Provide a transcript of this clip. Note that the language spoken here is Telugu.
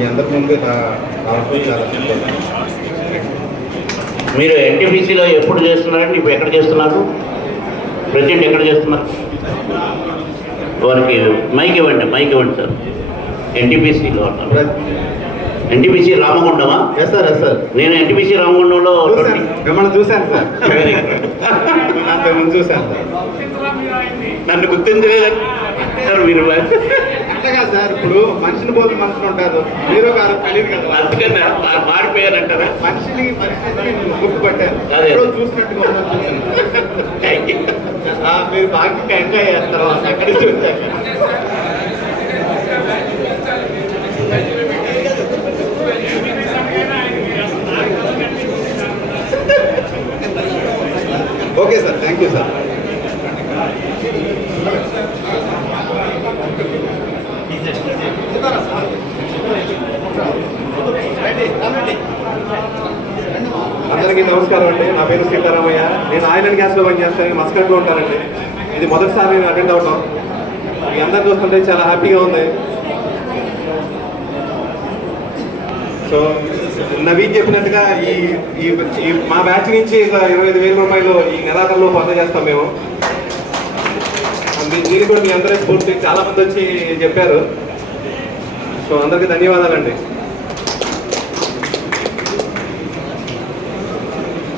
మీ అందరి ముందు మీరు ఎన్టీపీసీలో ఎప్పుడు చేస్తున్నారండి? ఇప్పుడు ఎక్కడ చేస్తున్నారు? ప్రెసిడెంట్ ఎక్కడ చేస్తున్నారు? వారికి మైక్ ఇవ్వండి సార్. ఎన్టీపీసీలో ఎన్టీపీసీ రామగుండమా? Yes sir. నేను ఎన్టీపీసీ రామగుండంలో మిమ్మల్ని చూశాను సార్. చూశాను సార్. నన్ను గుర్తించలేదండి సార్. మీరు అంతేగా సార్, ఇప్పుడు మనిషిని పోతే మనుషులు ఉంటారు, మీరు కాదు తెలియదు కదా, అందుకని మారిపోయారంటారా? మనిషిని గుర్తుపట్టారు, చూసినట్టుగా మీరు బాగా ఎంజాయ్ చేస్తారు అక్కడ చూసాక. Okay sir, thank you sir. అందరికీ నమస్కారం అండి. నా పేరు సీతారామయ్య. నేను ఆయిల్ అండ్ గ్యాస్లో పనిచేస్తాను, మస్కట్లో ఉంటానండి. ఇది మొదటిసారి నేను అటెండ్ అవటం. మీ అందరు చూస్తుంటే చాలా హ్యాపీగా ఉంది. సో నవీన్ చెప్పినట్టుగా ఈ మా బ్యాచ్ నుంచి 25,000 రూపాయలు ఈ నెలాఖరులో అందజేస్తాం మేము. దీనికి కూడా మీ అందరూ స్ఫూర్తి చాలా మంది వచ్చి చెప్పారు. సో అందరికీ ధన్యవాదాలండి.